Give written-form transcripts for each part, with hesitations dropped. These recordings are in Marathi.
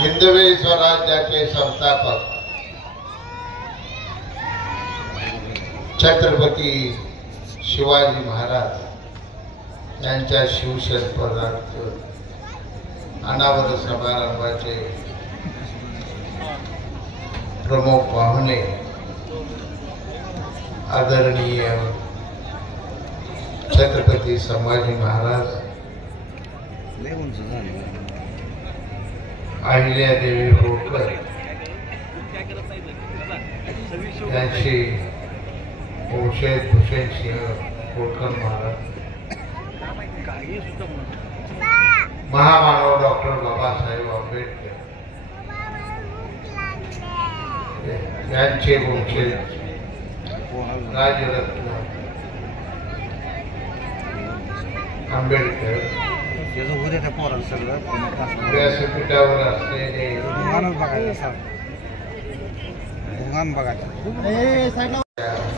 हिंदवी स्वराज्याचे संस्थापक छत्रपती शिवाजी महाराज यांच्या शिवशतपदार्थ अनावर समारंभाचे प्रमुख पाहुणे आदरणीय छत्रपती संभाजी महाराज अहिल्यादेवी होळकर यांची भूषण सिंह होळकर महाराज, महामानव डॉक्टर बाबासाहेब आंबेडकर यांचे वंशज राजरत्न आंबेडकर व्यासपीठावर असलेले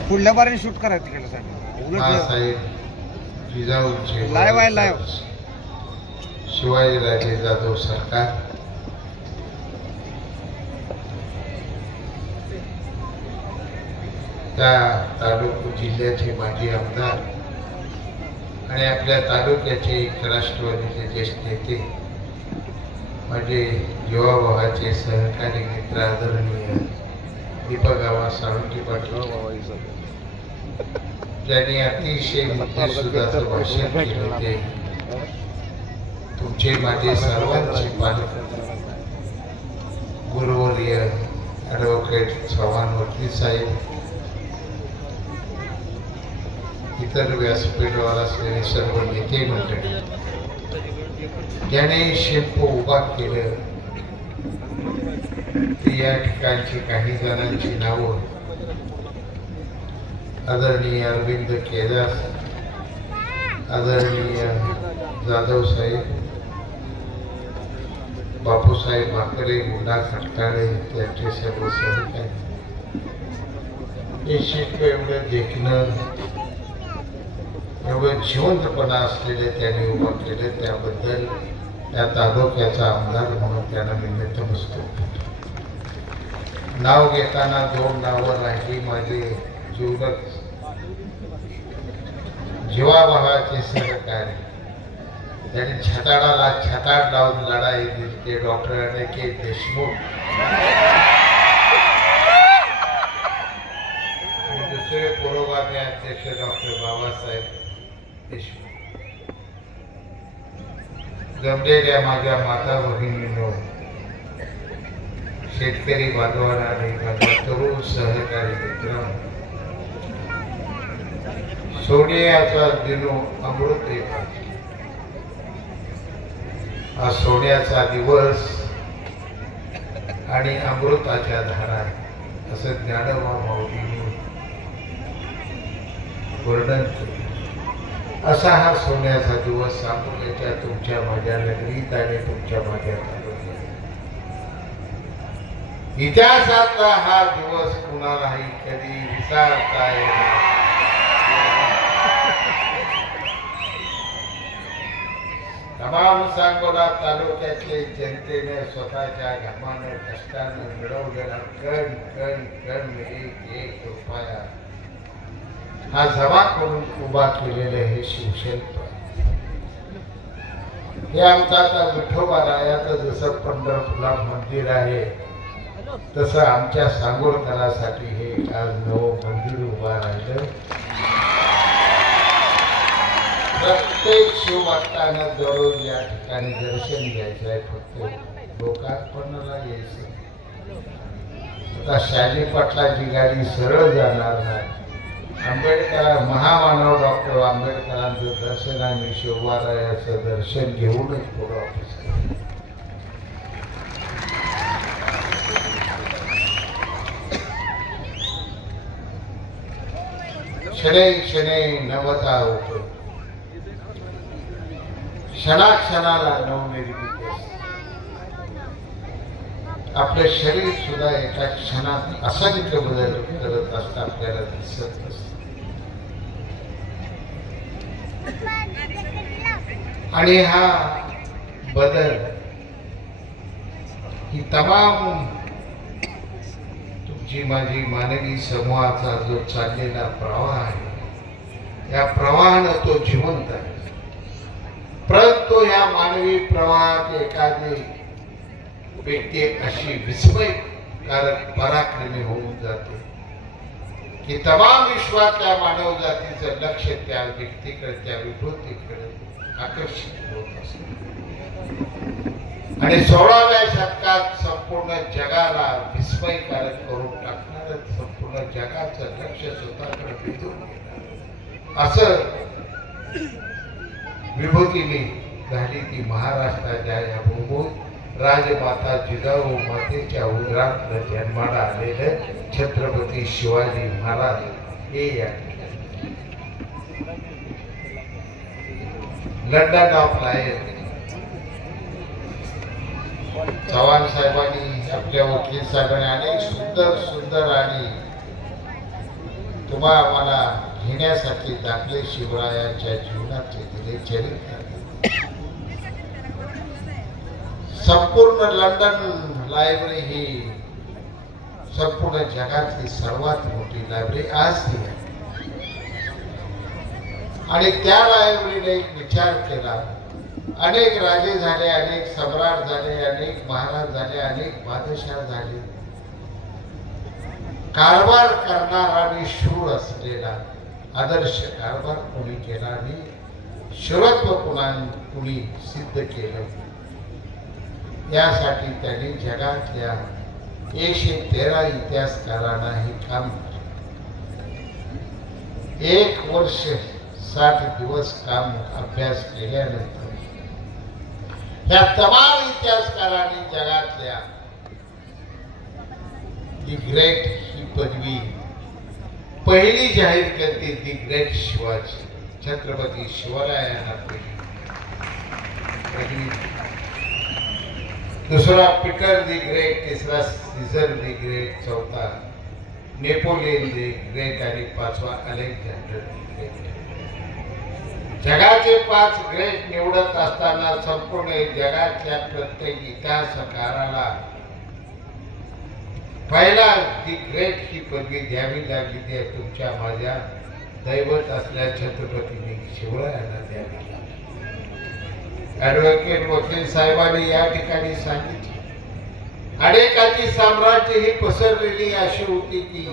पुढल्या बारीने शूट करायचं तिकडे साहेब जिजाऊचे लाईव्ह आहे लाईव्ह शिवाजीराजे जाधव सरकार, त्या तालुका जिल्ह्याचे माजी आमदार आणि आपल्या तालुक्याचे राष्ट्रवादीचे ज्येष्ठ नेते, माझे युवाभावाचे सहकारी मित्र आदरणीय दीपक गावा साळुंके पाटील, ज्यांनी अतिशय मुद्देसूदाचं भाषण केले होते, तुमचे माझे सर्वांचे पालक गुरुवर्य ॲडव्होकेट चव्हाण वकील साहेब, इतर व्यासपीठावर असलेले सर्व नेते मंडळी, ज्याने शिल्प उभा केलं या ठिकाणची काही जणांची नावं आदरणीय अरविंद केदार, आदरणीय जाधव साहेब, बापूसाहेब माकरे, मुंडा खटकाळे, त्यांचे सर्व सहकारी, हे शिल्प एवढं देखणं, एवढं जिवंतपणा असलेले त्यांनी उभा केले, त्याबद्दल या तालुक्याचा आमदार म्हणून त्यांना मी नतमस्तक होतो. नाव घेताना दोन नावं राहिली, माझे जीवलग जीवाभावाचे सहकारी, त्यांनी छताडाला छताड लावून लढाई दिली, डॉक्टर अनिकेत देशमुख, आणि दुसरे पुरोगामी अध्यक्ष डॉक्टर बाबासाहेब देशमुख. जमलेल्या माझ्या माता भगिनींनो, शेतकरी बांधवांना आणि माझ्या तरुण सहकारी मित्रांनो, सोन्याचा दिनो अमृत येतात, हा सोन्याचा दिवस आणि अमृताच्या धारा असं ज्ञानोबा माऊलींनी वर्णन केले. असा हा सोन्याचा दिवस सांगोल्याच्या तुमच्या माझ्या नगरीत आणि तुमच्या माझ्या तालुक्यात इतिहासातला हा दिवस कुणालाही कधी विसरता येणार. तमाम सांगोला तालुक्यातले जनतेने स्वतःच्या घामानं कष्टानं मिळवलेला कण कण कण एक रुपया हा जमा करून उभा केलेले हे शिवशिल्प, हे आमचा आता विठोबा रायाचं जसं पंढरपूरला मंदिर आहे, तसं आमच्या सांगोलकरासाठी हे आज नवं मंदिर उभा राहिलं. प्रत्येक शिवभक्तानं दररोज या ठिकाणी दर्शन घ्यायचं आहे, फक्त लोकार्पणाला यायचं. आता शाली पाटलाची गाडी सरळ जाणार नाही. आंबेडकर महामानव डॉक्टर आंबेडकरांचं दर्शन आम्ही शिवरायाचं दर्शन घेऊनच पुढे ऑफिस करू. शनै शनै नवता होतो, क्षणाक्षणाला नवनिर्मिती असते. आपलं शरीर सुद्धा एका क्षणात असंख्य बदल करत असतं, आपल्याला दिसत नसतं. आणि हा बदल ही तमाम तुमची माझी मानवी समूहाचा जो चाललेला प्रवाह आहे, या प्रवाहानं तो जिवंत आहे. परंतु या मानवी प्रवाहात एखादी व्यक्ती अशी विस्मयकारक पराक्रमी होऊन जाते की तमाम विश्वातल्या मानव जातीचं लक्ष त्या व्यक्तीकडे, त्या विभूतीकडे आकर्षित होत असते. आणि 16व्या शतकात संपूर्ण जगाला विस्मयकारक करून टाकणार, संपूर्ण जगाचं लक्ष स्वतःकडे वेधून घेणार असं विभूतीने झाली ती महाराष्ट्राच्या या भूमीत राजमाता जिजाऊ मातेच्या उदरात जन्माला आलेले छत्रपती शिवाजी महाराज हे या लंडन ऑफ लायन. चव्हाण साहेबांनी आपल्या वकील साहेबांनी अनेक सुंदर सुंदर आणि तुम्हाला मला घेण्यासाठी दाखले शिवरायांच्या जीवनाचे दिले चरित्र. संपूर्ण लंडन लायब्ररी ही संपूर्ण जगातली सर्वात मोठी लायब्ररी आज ती आहे. आणि त्या लायब्ररीने एक विचार केला. अनेक राजे झाले, अनेक सम्राट झाले, अनेक महाराज झाले, अनेक बादशाह झाले. कारभार करणारा आणि शूर असलेला आदर्श कारभार कोणी केला आणि शूरत्व कुणी सिद्ध केलं. यासाठी त्यांनी जगातल्या 113 इतिहासकारांना हे काम एक वर्ष 60 दिवस काम अभ्यास केल्यानंतर या तमाम इतिहासकारांनी जगातल्या दी ग्रेट ही पदवी पहिली जाहीर करते. दी ग्रेट शिवाजी, छत्रपती शिवरायांना पहिली. दुसरा पीटर दी ग्रेट, तिसरा सीझर दी ग्रेट, चौथा नेपोलियन दी ग्रेट आणि पाचवा अलेक्झांडर दी ग्रेट. जगाचे 5 ग्रेट निवडत असताना संपूर्ण जगातल्या प्रत्येक इतिहासकाराला पहिला दी ग्रेट ही पदवी द्यावी लागली. ते तुमच्या माझ्या दैवत असल्या छत्रपती शिवरायांना द्यावी लागली. ऍडव्होकेट वकील साहेबांनी या ठिकाणी सांगितले, अनेकाची साम्राज्य ही पसरलेली अशी होती की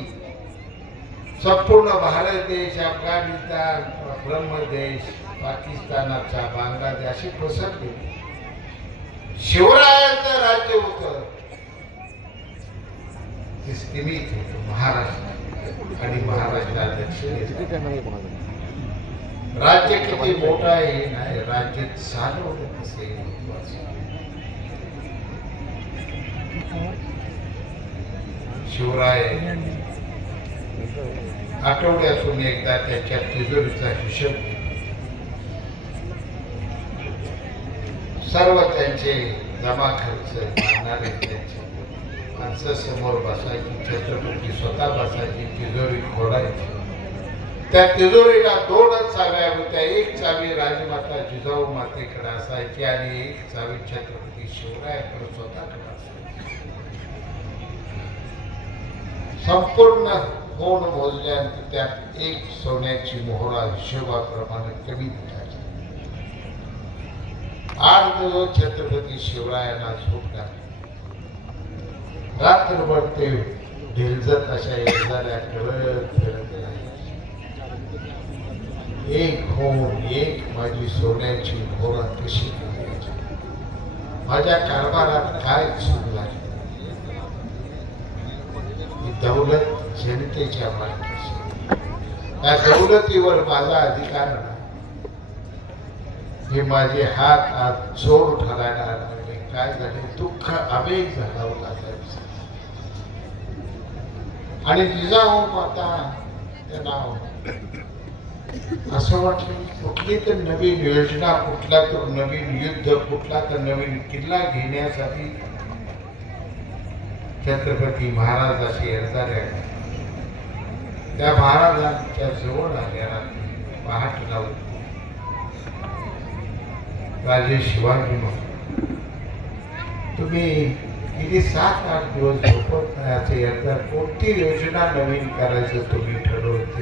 संपूर्ण भारत देश, अफगाणिस्तान, ब्रह्मदेश, पाकिस्तानाचा बांगलादेश अशी पसरली. शिवरायांचं राज्य होतं सीमित होतं महाराष्ट्र आणि महाराष्ट्र दक्षिणेत. राज्य किती मोठा आहे नाही, राज्य चालवलं कसे महत्वाचं. शिवराय आठवड्यातून एकदा त्याच्या तिजोरीचा हिशोब घेतो. सर्व त्यांचे जमा खर्च मानणारे त्यांचे माणसं समोर बसायची. छत्रपती स्वतः बसायची, तिजोरी खोलायची. त्या तिजोरीला 2च चाव्या होत्या. एक चावी राजमाता जिजाऊ मातेकडे असायची आणि एक चावी छत्रपती शिवरायाकडे स्वतःकडे असायची. संपूर्ण कोण मोजल्यानंतर त्यात एक सोन्याची मोहरा हिशोबाप्रमाणे कमी निघाली. 8 दिवस छत्रपती शिवरायांना झोपला. रात्रभर ते ढिलजत अशा येणाऱ्या करत फिरत राहिले. एक होऊन एक माझी सोन्याची मोहरा कशी करायची, माझ्या कारभारात काय चूक झाली. ही दौलत जनतेच्या मालकीची, त्या दौलतीवर माझा अधिकार नाही. हे माझे हात आज चोर ठरायला लागले. काय झाले, दुःख आवेग झाला होता त्यांचा. आणि जिजाऊ माता ते नाव असं वाटलं कुठली तर नवीन योजना, कुठला तर नवीन युद्ध, कुठला तर नवीन किल्ला घेण्यासाठी छत्रपती महाराज असे येणाऱ्या त्या महाराजांच्या जवळ आल्या. पहाट लावून राजे शिवाजी तुम्ही गेली 7-8 दिवस झोपत नाही. आता एकदा कोणती योजना नवीन करायचं तुम्ही ठरवते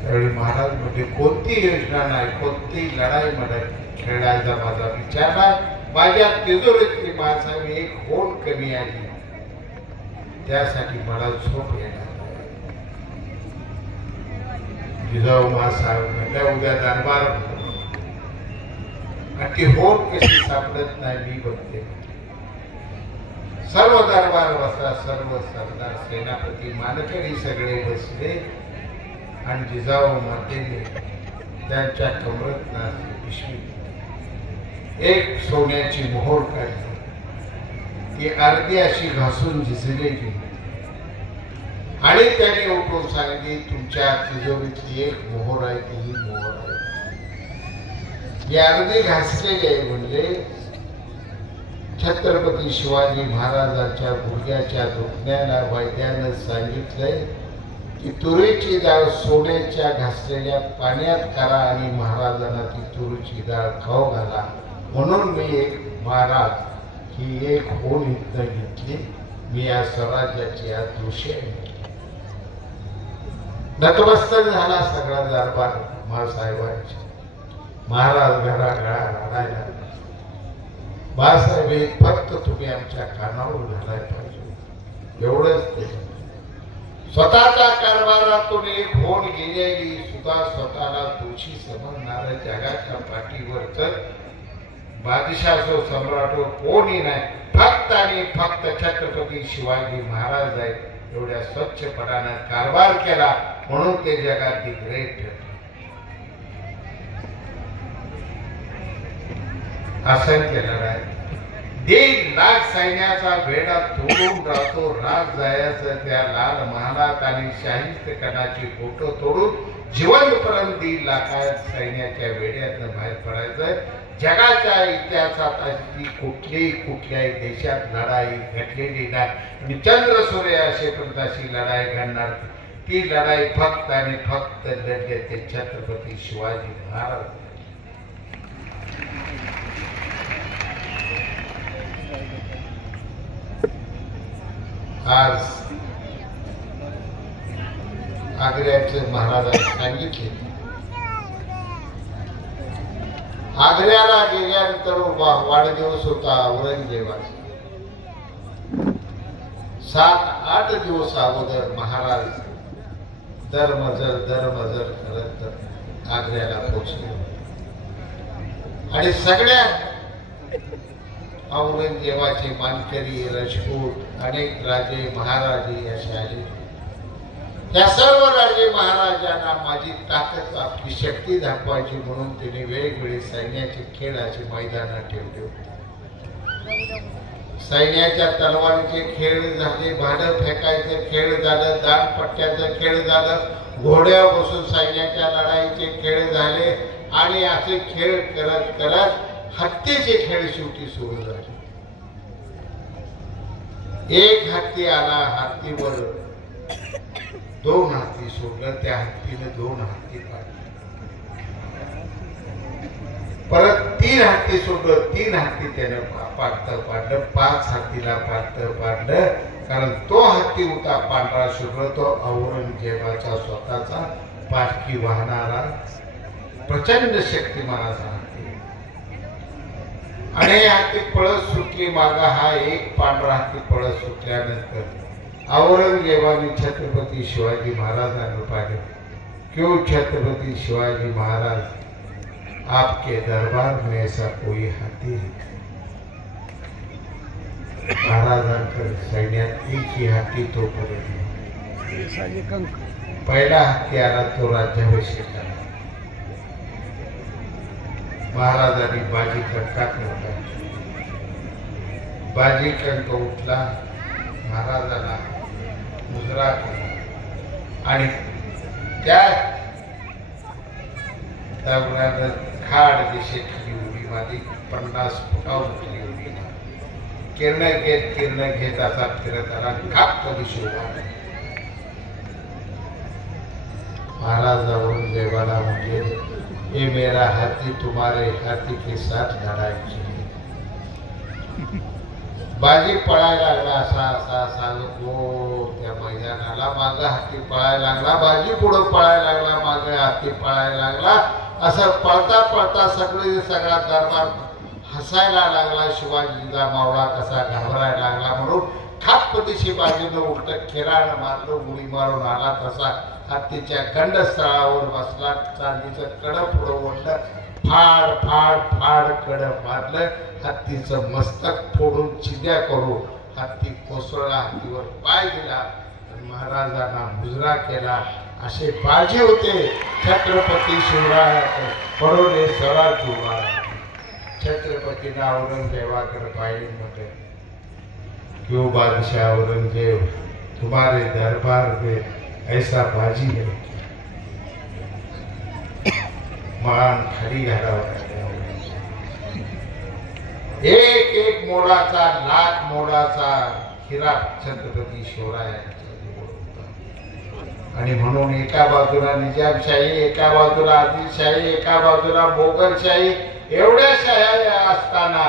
त्यावेळी महाराज म्हणजे कोणती योजना नाही, कोणती लढाई मला खेळायचा माझा विचार आहे. माझ्या तिजोरीतली माझा एक होण कमी आली, त्यासाठी मला झोप येणार. जिजाऊ महासाहेब म्हणल्या उद्या दरबार आणि ती होण कशी सापडत नाही मी बघते. सर्व दरबार बसला, सर्व सरदार सेनापती मानकरी सगळे बसले आणि जिजाऊ मातेने त्यांच्या कमरेत पिशवी एक सोन्याची मोहोर काढली. ती अर्धी अशी घासून झिजलेली आणि त्याने उठून सांगितली तुमच्या तिजोरीतली एक मोहोर आहे, ती ही मोहोर आहे. ही अर्धी घासलेली आहे म्हणजे छत्रपती शिवाजी महाराजांच्या गुडघ्याच्या दुखण्याला वैद्यानं सांगितलंय की तुरीची डाळ सोन्याच्या घासलेल्या पाण्यात करा आणि महाराजांना ती तुरीची डाळ खाऊ घाला. म्हणून मी एक महाराज ही एक होण इथं घेतली. मी या स्वराज्याची आज दोषी आहे. नतमस्तक झाला सगळा दरबार महासाहेबांची. महाराज घराघरा रडायला. बाळासाहेब फक्त तुम्ही आमच्या कानावर घालायला पाहिजे एवढंच ते. स्वतःच्या कारभारातून एक होण गेलेली सुद्धा स्वतःला दोषी समजणाऱ्या जगाच्या पाठीवर तर बादशाह असो सम्राट कोणी नाही, फक्त आणि फक्त छत्रपती शिवाजी महाराज आहेत. एवढ्या स्वच्छपणानं कारभार केला म्हणून ते जगात ग्रेट ठरले. असंख्य लढाई 1.5 लाख सैन्याचा वेढा तोडून राहतो. राग जायचं त्या लाल महालात आणि शाहिस्तखानाची फोटो तोडून जिवंतपर्यंत 1.5 लाख सैन्याच्या वेड्यातनं बाहेर पडायचं. जगाच्या इतिहासात अशी कुठल्याही देशात लढाई घडलेली नाही आणि चंद्र सूर्य असेपर्यंत अशी लढाई घडणार. ती लढाई फक्त आणि फक्त लढले ते छत्रपती शिवाजी महाराज. आज आग्र्याचे महाराजांनी सांगितले, आग्र्याला गेल्यानंतर वाढदिवस होता औरंगजेबाचा. 7-8 दिवस अगोदर महाराज दरमजर करत आग्र्याला पोहोचले आणि सगळ्या औरंगजेबाचे मानकरी राजपूत अनेक राजे महाराजे असे आले. त्या सर्व राजे महाराजांना माझी ताकद आपली शक्ती दाखवायची म्हणून तिने वेगवेगळे सैन्याचे खेळाचे मैदान ठेवले. सैन्याच्या तलवारीचे खेळ झाले, भाडं फेकायचे खेळ झालं, दानपट्ट्याचं खेळ झालं, घोड्या बसून सैन्याच्या लढाईचे खेळ झाले आणि असे खेळ करत करत हत्तीचे खेळ शेवटी सुरू झाले. एक हत्ती आला, हत्तीवर 2 हत्ती सोडलं, त्या हत्तीने 2 हत्ती पाडले. परत 3 हत्ती सोडलं, 3 हत्ती त्याने पाडलं. 5 हत्तीला पाडलं कारण तो हत्ती होता पांढरा शुभ्र, तो औरंगजेबाचा स्वतःचा पालखी वाहणारा प्रचंड शक्तिमान असा हत्ती. आणि हत्ती पळत सुटली मागा. हा एक पांढरा हत्ती पळत सुटल्यानंतर औरंगजेबाने छत्रपती शिवाजी महाराजांना पाहिले, क्यों छत्रपती शिवाजी महाराज, आपके दरबार में ऐसा कोई हाथी है? महाराजांकडे सैन्यात एकही हाती तोपर्यंत. पहिला हत्ती आला तो राज्याभिषेक झाला. महाराजांनी बाजी कंकात नव्हता. बाजी कंक उठला, महाराजांना मुजरा केला आणि त्या दगडानं खाड दिशेखाली उडी मारली. 50 फुटावर उठली उडी. किरण घेत असा फिरत आला, खाप दिशे उभा. महाराज औरंगजेबाला म्हणजे ये मेरा हाथी तुम्हारे हाथी के साथ लड़ाई की. बाजी पळायला लागला, असा असा असा नको त्या मैदानाला, मागं हत्ती पळायला लागला, बाजी पुढं पळायला लागला, मागे हत्ती पळायला लागला. असं पळता पळता सगळा दरबार हसायला लागला. शिवाजीचा मावळा कसा घाबरायला लागला म्हणून खापपतीशी बाजूनं उलट खेळानं मारलं, उडी मारून आला तसा हत्तीच्या गंडस्थळावर बसला. चांदीचं कडं पुढं ओढलं, फाड फाड फाड कडं मारलं, हत्तीचं मस्तक फोडून चिद्या करून हत्ती कोसळला, हत्तीवर पाय दिला, महाराजांना मुजरा केला. असे बाजी होते छत्रपती शिवरायाचे पडोले स्वराज्य उभारा. छत्रपतींना औरंगजेबाकडे पाहिजे म्हटले, क्यों बादशाह औरंगजेब तुम्हारे दरबार में ऐसा बाजी है. मान खाली घालावा, एक एक मोडाचा लाख मोडाचा हिरा छत्रपती शिवरायांच्या जवळ होता. आणि म्हणून एका बाजूला निजामशाही, एका बाजूला आदिलशाही, एका बाजूला मोगलशाही, एवढ्या शाह्या असताना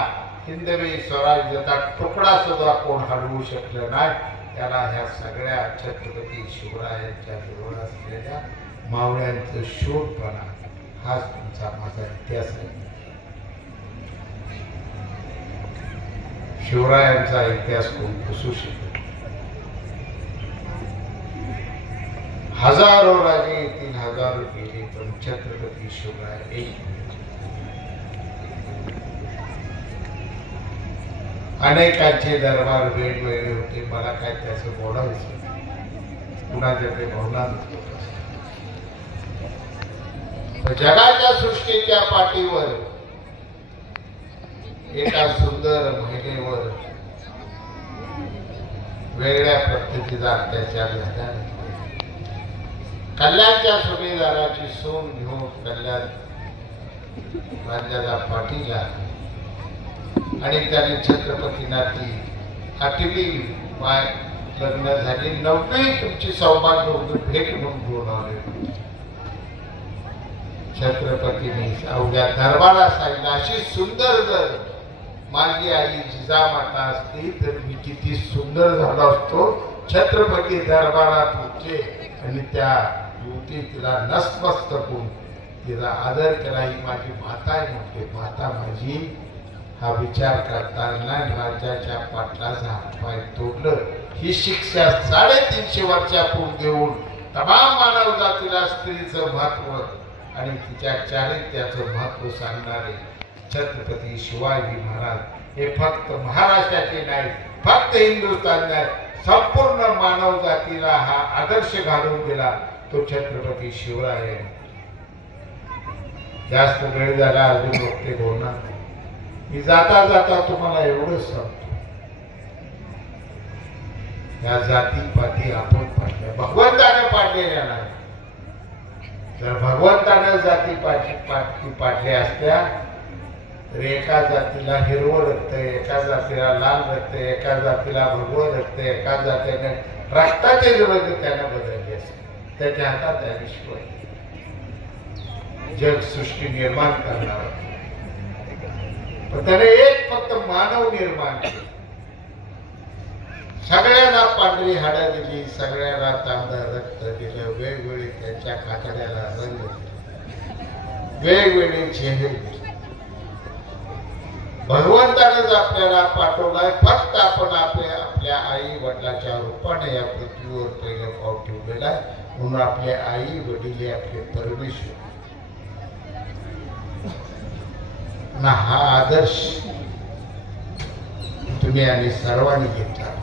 हिंदवी स्वराज्याचा तुकडा सुद्धा कोण हलवू शकलं नाही. त्याला ह्या सगळ्या छत्रपती शिवरायांच्या जवळ असलेल्या मावळ्यांचं शूरपणा, हाच तुमचा माझा इतिहास आहे. शिवरायांचा इतिहास कोण पुसू शकतो. हजारो राजे येतील, हजारो गेले, पण छत्रपती शिवराय एक. अनेकांचे दरबार वेगवेगळे होते, मला काय त्याचं बोलायचं, कुणाच्या ते भावना नसतो. जगाच्या सृष्टीच्या पाठीवर एका सुंदर महिलेवर वेगळ्या पद्धतीचा अत्याचार झाला. कल्याणच्या सुभेदाराची सून घेऊन कल्याण राज्याला पाठीला आणि त्याने छत्रपतींना ती 8वी माय लग्न झाली, 9वी तुमची सौभाग्य होती भेट म्हणून घेऊन आले. छत्रपतींनी अवघ्या दरबारा सांगितलं, अशी सुंदर जर माझी आई जिजामाता असती तर मी किती सुंदर झालो असतो. छत्रपती दरबारात होते आणि त्या युवती तिला नसमस्तकून तिला आदर केला. ही माझी माता आहे म्हटले. माता माझी हा विचार करताना राजाच्या पाटलाचा हातपाय तोडलं. ही शिक्षा 350 वर्षापूर्वी देऊन तमाम मानव जातीला स्त्रीचं महत्व आणि तिच्या चारित्र्याचं महत्व सांगणारे छत्रपती शिवाजी महाराज हे फक्त महाराष्ट्राचे नाही, फक्त हिंदुस्थान नाही, संपूर्ण मानव जातीला हा आदर्श घालून दिला तो छत्रपती शिवराय. जास्त वेळ झाला अजून लोक ते बोलणार नाही. मी जाता जाता तुम्हाला एवढंच सांगतो, या जाती पाती आपण पाडल्या, भगवंताने पाडलेल्या नाही. जर भगवंताने जाती पाठी पाडल्या असत्या तर एका जातीला हिरवं रक्त, एका जातीला लाल रक्त, एका जातीला भगवं रक्त, एका जातीने रक्ताचे रंग त्याने बदलले असते. त्याच्या हातात आहे विश्व, जग सृष्टी निर्माण करणार. पण त्याने एक फक्त मानव निर्माण केला. सगळ्यांना पांढरी हाडं दिली, सगळ्यांना तांबडं रक्त दिलं, वेगवेगळे त्यांच्या कातड्याला रंग दिले, वेगवेगळे चेहरे दिले. भगवंतानेच आपल्याला पाठवलाय. फक्त आपण आपल्या आई वडिलाच्या रूपाने या पृथ्वीवर पहिलं पाऊल ठेवलेला आहे. म्हणून आपले आई वडील हे आपले परमेश्वर ना. हा आदर्श तुम्ही आणि सर्वांनी घेतला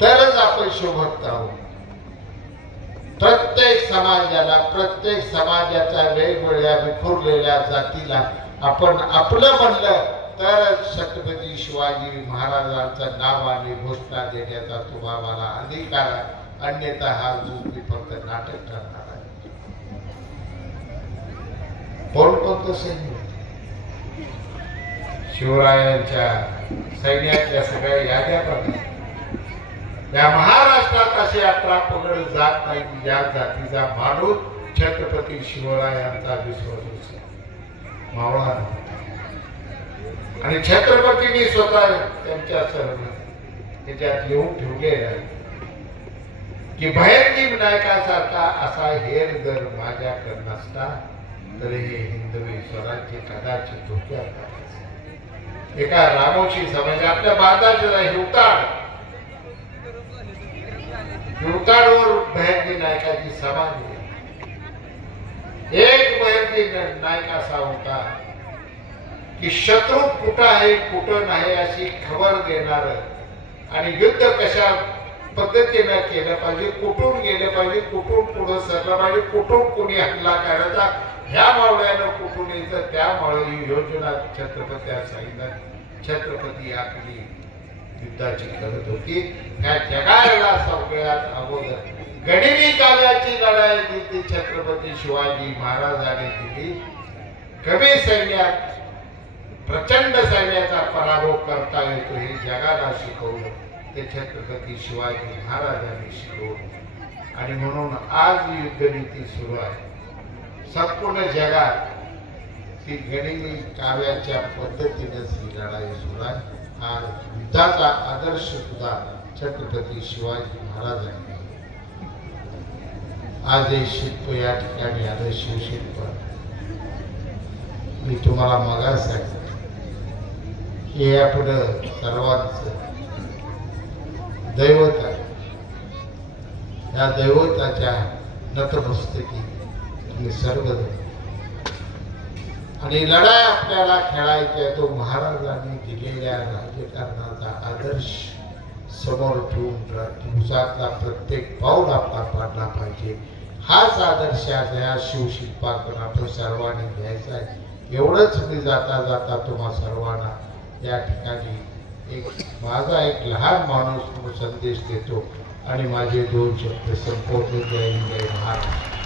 तरच आपण शोभत आहोत. प्रत्येक समाजाला, प्रत्येक समाजाच्या वेगवेगळ्या विखुरलेल्या जातीला आपण आपलं म्हणलं तरच छत्रपती शिवाजी महाराजांचं नाव आणि घोषणा देण्याचा तुम्हाला अधिकार आहे. अन्यथा हा तुम्ही फक्त नाटक करणार आहे. कोणकोणतं सैन्य शिवरायांच्या सैन्याच्या सगळ्या याद्या पण या महाराष्ट्रात असे 18 पगड जात नाही ज्या जातीचा माणूस छत्रपती शिवरायांचा विश्वास मावळा. आणि छत्रपतींनी स्वतः त्यांच्या सर त्याच्यात लिहून ठेवलेलं आहे की भयंती विनायकासारखा असा हेर जर माझ्याकडे नसता तर हे हिंदवी स्वराज्य कदाचित धोक्यात एका रामोशी समज आपल्या भारताच्या हिवताडवर भयंती नायकाची समाधी एक भयंती नायक असा होता की शत्रू कुठं आहे कुठं नाही अशी खबर देणार आणि युद्ध कशा पद्धतीनं केलं पाहिजे कुठून गेलं पाहिजे कुठून पुढे सरलं पाहिजे कुठून कोणी हल्ला करायचा ह्या मावळ्यानं कुठून यायचं त्यामुळे ही योजना छत्रपती सांगितलं छत्रपती आपली युद्धाची करत होती त्या जगाला सगळ्यात अगोदर गडिमी काव्याची लढाई दिली छत्रपती शिवाजी महाराजांनी दिली कमी सैन्यात प्रचंड सैन्याचा पराभव करता येतो हे जगाला शिकवलं ते छत्रपती शिवाजी महाराजांनी शिकवलं आणि म्हणून आज युद्धनीती सुरू आहे संपूर्ण जगात ती गडिमी काव्याच्या पद्धतीनेच ही लढाई सुरू आहे आज युद्धाचा आदर्श सुद्धा छत्रपती शिवाजी महाराजांनी आज हे शिल्प या ठिकाणी आलं शिवशिल्प मी तुम्हाला मगाच सांगितलं हे यापुढं सर्वांचं दैवत आहे या दैवताच्या नतमस्तकी तुम्ही सर्वजण आणि लढाई आपल्याला खेळायची आहे तो महाराजांनी दिलेल्या राजकारणाचा आदर्श समोर ठेवून दिवसातला प्रत्येक पाऊल आपला पाडला पाहिजे हाच आदर्श या शिवशिल्पाकडून आपण सर्वांनी घ्यायचा आहे एवढंच मी जाता जाता तुम्हा सर्वांना या ठिकाणी एक माझा एक लहान माणूस म्हणून संदेश देतो आणि माझे दोन शब्द संपवतो जय हिंद जय महाराष्ट्र